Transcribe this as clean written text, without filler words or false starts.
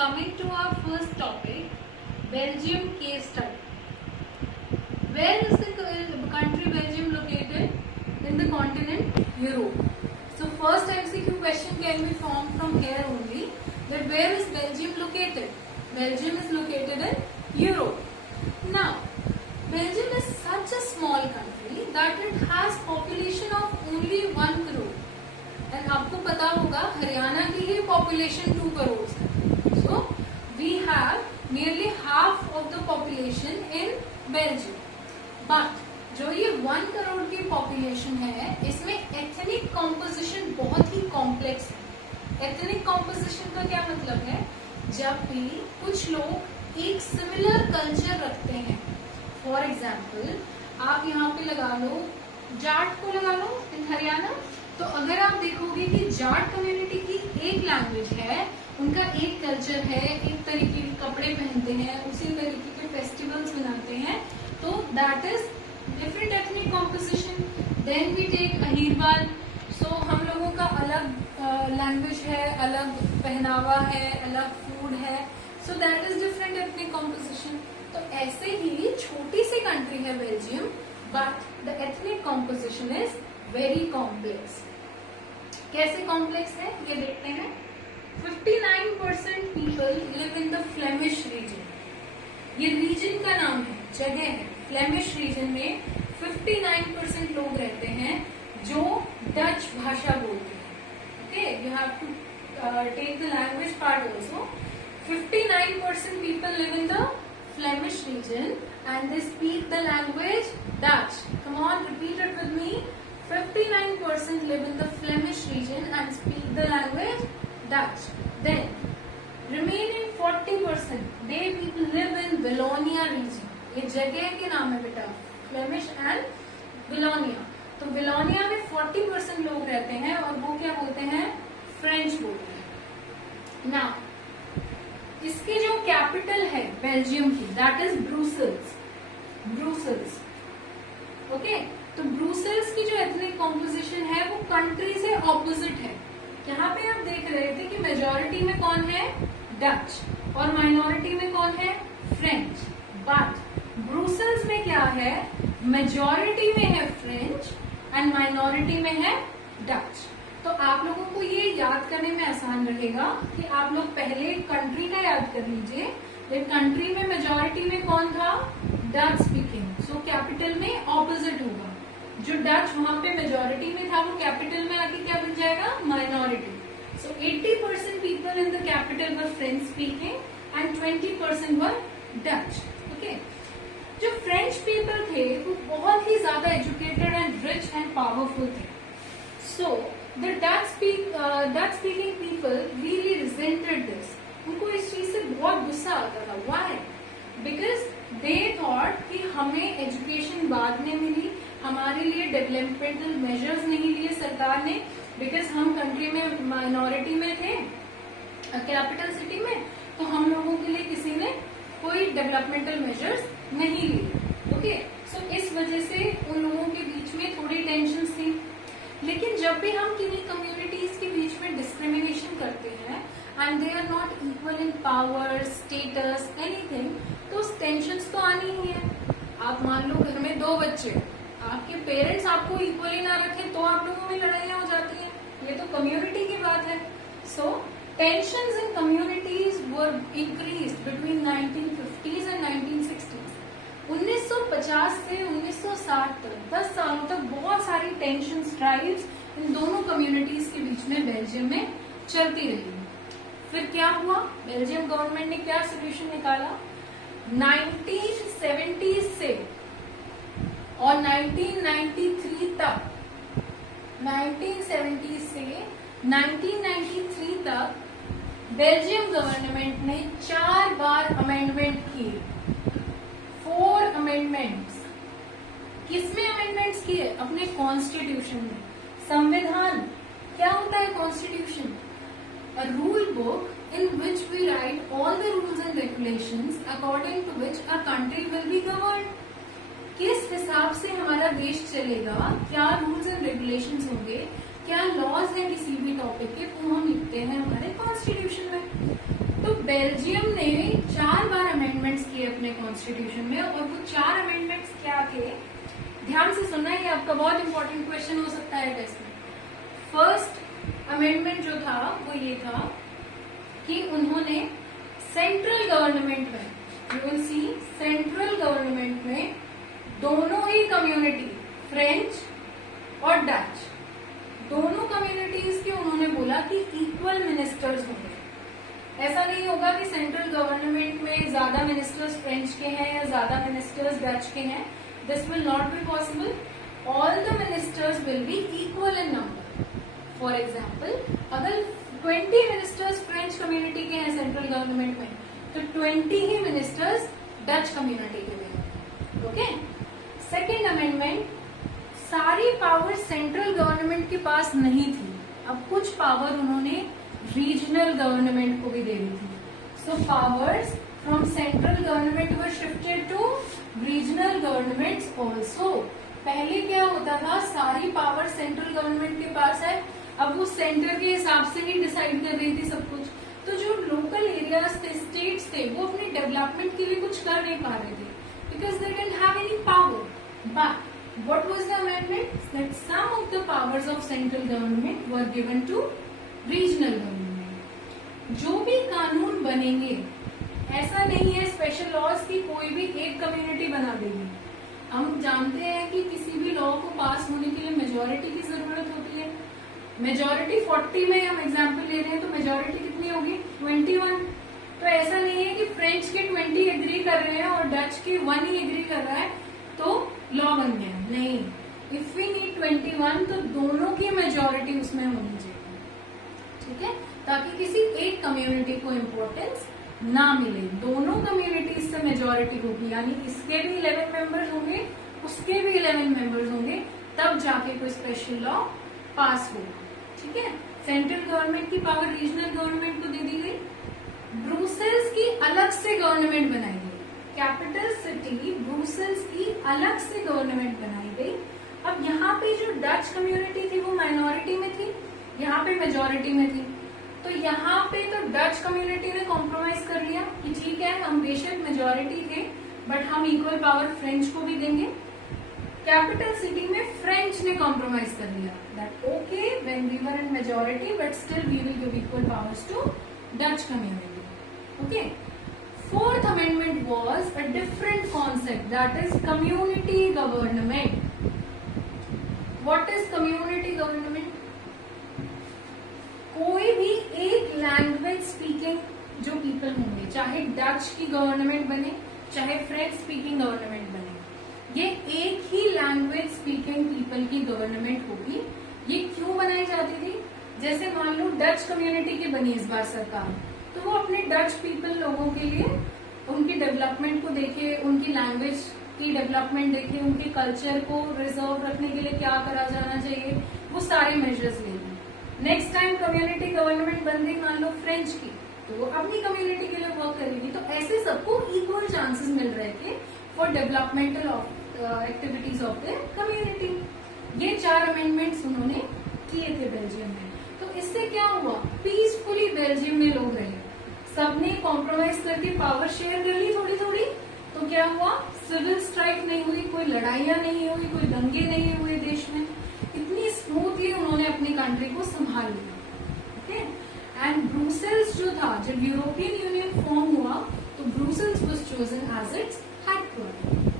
coming to our first topic, Belgium case study. Where is the country Belgium located? In the continent Europe. So first MCQ question can be formed from here only, that where is Belgium located? Belgium is located in Europe. Now, Belgium is such a small country that it has population of only 1 crore. And आपको पता होगा हरियाणा की ही population 2 crore है. So we have nearly half of the population in Belgium. But जो ये 1 करोड़ की population है, इसमें ethnic composition बहुत ही complex है. Ethnic composition का क्या मतलब है? जब भी कुछ लोग एक similar culture रखते हैं, फॉर एग्जाम्पल आप यहाँ पे लगा लो, जाट को लगा लो इन हरियाणा, तो अगर आप देखोगे कि जाट कम्युनिटी की एक लैंग्वेज है, उनका एक कल्चर है, एक तरीके के कपड़े पहनते हैं, उसी तरीके के फेस्टिवल्स मनाते हैं, तो that is different ethnic composition. Then we take Ahirwal, so हम लोगों का अलग लैंग्वेज है, अलग पहनावा है, अलग फूड है, so that is different ethnic composition. तो ऐसे ही छोटी सी कंट्री है Belgium, but the ethnic composition is very complex. कैसे कॉम्प्लेक्स है ये देखते हैं. 59% people live in the Flemish region. ये रीजन का नाम है, जगह है. फ्लेमिश रीजन में 59% लोग रहते हैं जो डच भाषा बोलते हैं. Okay, you have to take the language part also. 59% people live in the Flemish region and they speak the language Dutch. Come on, repeat it with me. 59% live in the Flemish region and speak the language Dutch. Then remaining 40% they people live in Wallonia region. ये जगह के नाम है बेटा, Flemish and Wallonia. तो Wallonia में 40% लोग रहते हैं और वो क्या बोलते हैं? फ्रेंच बोलते हैं. Now इसकी जो कैपिटल है बेल्जियम की, that is Brussels. Brussels, okay. तो ब्रुसेल्स की जो एथनिक कॉम्पोजिशन है वो कंट्री से ऑपोजिट है. यहाँ पे आप देख रहे थे कि मेजॉरिटी में कौन है? डच, और माइनॉरिटी में कौन है? फ्रेंच. बट ब्रुसेल्स में क्या है? मेजॉरिटी में है फ्रेंच एंड माइनॉरिटी में है डच. तो आप लोगों को ये याद करने में आसान रहेगा कि आप लोग पहले कंट्री का याद कर लीजिए. कंट्री में मेजॉरिटी में कौन था? Dutch speaking. सो कैपिटल में ऑपोजिट होगा. जो डच वहां पे मेजॉरिटी में था वो कैपिटल में आके क्या बन जाएगा? Minority. So 80% people in the capital were French speaking and 20% were Dutch. Okay. जो फ्रेंच पीपल थे वो बहुत ही ज्यादा educated and rich and powerful थे. सो the Dutch speaking people really resented this. उनको इस चीज से बहुत गुस्सा आता था. Why? Because they thought कि हमें एजुकेशन बाद में मिली, हमारे लिए डेवलपमेंटल मेजर्स नहीं लिए सरकार ने, बिकॉज हम कंट्री में माइनॉरिटी में थे, कैपिटल सिटी में, तो हम लोगों के लिए किसी ने कोई डेवलपमेंटल मेजर्स नहीं लिए. ओके, सो इस वजह से उन लोगों के बीच में थोड़ी टेंशन थी. लेकिन जब भी हम किन्हीं कम्युनिटीज के बीच में डिस्क्रिमिनेशन करते हैं and they are not equal in power, status, anything, तो टेंशंस तो आनी ही है. आप मान लो घर में 2 बच्चे, आपके पेरेंट्स आपको इक्वली ना रखें तो आप लोगों में लड़ाइयां हो जाती हैं. ये तो कम्युनिटी की बात है. So tensions in communities were increased between 1950s and 1960s. 1950 से 1960 तक 10 सालों तक बहुत सारी टेंशन स्ट्राइव्स इन दोनों कम्युनिटीज के बीच में बेल्जियम में चलती रही. फिर क्या हुआ? बेल्जियम गवर्नमेंट ने क्या सोल्यूशन निकाला? 1970 से और 1993 तक, 1970 से 1993 तक बेल्जियम गवर्नमेंट ने 4 बार अमेंडमेंट किए. 4 अमेंडमेंट्स. किसमें अमेंडमेंट्स किए? अपने कॉन्स्टिट्यूशन में. संविधान क्या होता है? Constitution, a rule book in which we write all the rules and regulations according to which a country will be govern. किस हिसाब से हमारा देश चलेगा, क्या रूल्स एंड रेगुलेशंस होंगे, क्या लॉज हैं किसी भी टॉपिक के, वो हम लिखते हैं हमारे कॉन्स्टिट्यूशन में. तो बेल्जियम ने 4 बार अमेंडमेंट्स किए अपने कॉन्स्टिट्यूशन में, और वो 4 अमेंडमेंट्स क्या थे, ध्यान से सुनना, ये आपका बहुत इंपॉर्टेंट क्वेश्चन हो सकता है टेस्ट में। फर्स्ट अमेंडमेंट जो था वो ये था कि उन्होंने सेंट्रल गवर्नमेंट में, you will see, central government में दोनों ही कम्युनिटी, फ्रेंच और डच, दोनों कम्युनिटीज के उन्होंने बोला कि इक्वल मिनिस्टर्स होंगे। ऐसा नहीं होगा कि सेंट्रल गवर्नमेंट में ज्यादा मिनिस्टर्स फ्रेंच के हैं या ज्यादा मिनिस्टर्स डच के हैं। This will not be possible. All the ministers will be equal in number. For example, अगर 20 मिनिस्टर्स फ्रेंच कम्युनिटी के हैं सेंट्रल गवर्नमेंट में, तो 20 ही मिनिस्टर्स डच कम्युनिटी के हैं। ओके। सेकेंड अमेंडमेंट, सारी पावर सेंट्रल गवर्नमेंट के पास नहीं थी, अब कुछ पावर उन्होंने रीजनल गवर्नमेंट को भी दे दी थी। So powers from central government were shifted to regional governments also. पहले क्या होता था, सारी पावर सेंट्रल गवर्नमेंट के पास है, अब वो सेंटर के हिसाब से ही डिसाइड कर रही थी सब कुछ। तो जो लोकल एरियाज थे, स्टेट्स थे, वो अपने डेवलपमेंट के लिए कुछ कर नहीं पा रहे थे, because they didn't have any power. But what was the amendment? That some of the powers of central government were given to regional government. जो भी कानून बनेंगे, ऐसा नहीं है स्पेशल लॉज की कोई भी एक कम्युनिटी बना देगी। हम जानते हैं कि किसी भी लॉ को पास होने के लिए मेजोरिटी की जरूरत होती है। मेजोरिटी 40 में हम एग्जाम्पल ले रहे हैं, तो मेजोरिटी कितनी होगी? 21। तो ऐसा नहीं है कि फ्रेंच के 20 एग्री कर रहे हैं और डच के 1 ही एग्री कर रहा है तो लॉ बन गया। नहीं, इफ वी नीड 21 तो दोनों की मेजोरिटी उसमें होनी चाहिए, ठीक है, ताकि किसी एक कम्युनिटी को इम्पोर्टेंस ना मिले। दोनों कम्युनिटीज से मेजोरिटी होगी, यानी इसके भी 11 मेंबर्स होंगे, उसके भी 11 मेंबर्स होंगे, तब जाके कोई स्पेशल लॉ पास होगा, ठीक है। सेंट्रल गवर्नमेंट की पावर रीजनल गवर्नमेंट को दे दी गई। ब्रुसेल्स की अलग से गवर्नमेंट बनाई गई, कैपिटल सिटी ब्रुसेल्स की अलग से गवर्नमेंट बनाई गई। अब यहाँ पे जो डच कम्युनिटी थी वो माइनॉरिटी में थी, यहाँ पे मेजोरिटी में थी। तो यहाँ पे तो डच कम्युनिटी ने कॉम्प्रोमाइज कर लिया कि ठीक है, हम बेशक मेजोरिटी थे बट हम इक्वल पावर फ्रेंच को भी देंगे। कैपिटल सिटी में फ्रेंच ने कॉम्प्रोमाइज कर लिया that okay, when we were in majority but still we will give equal powers to Dutch community. Okay. Fourth amendment was a different concept, that is community government. What is community government? कोई भी एक language speaking जो people होंगे, चाहे Dutch की government बने चाहे French speaking government बने, ये एक ही लैंग्वेज स्पीकिंग पीपल की गवर्नमेंट होगी। ये क्यों बनाई जाती थी? जैसे मान लो डच कम्युनिटी की बनी इस बार सरकार, तो वो अपने डच पीपल लोगों के लिए उनकी डेवलपमेंट को देखे, उनकी लैंग्वेज की डेवलपमेंट देखे, उनके कल्चर को रिजर्व रखने के लिए क्या करा जाना चाहिए, वो सारे मेजर्स लेंगे। नेक्स्ट टाइम कम्युनिटी गवर्नमेंट बन गई मान लो फ्रेंच की, तो वो अपनी कम्युनिटी के लिए वर्क करेगी। तो ऐसे सबको इक्वल चांसेस मिल रहे थे for developmental activities of the community. ये 4 अमेंडमेंट्स उन्होंने किए थे बेल्जियम में। तो इससे क्या हुआ? पीसफुली बेल्जियम में लोग रहे, सबने कॉम्प्रोमाइज करके पावर शेयर कर ली थोड़ी थोड़ी। तो क्या हुआ? सिविल स्ट्राइक नहीं हुई, कोई लड़ाइयां नहीं हुई, कोई दंगे नहीं हुए देश में। इतनी स्मूथली उन्होंने अपनी कंट्री को संभाल लिया। ओके। एंड ब्रुसेल्स जो था, जब यूरोपियन यूनियन फॉर्म हुआ तो Brussels was chosen as its headquarter.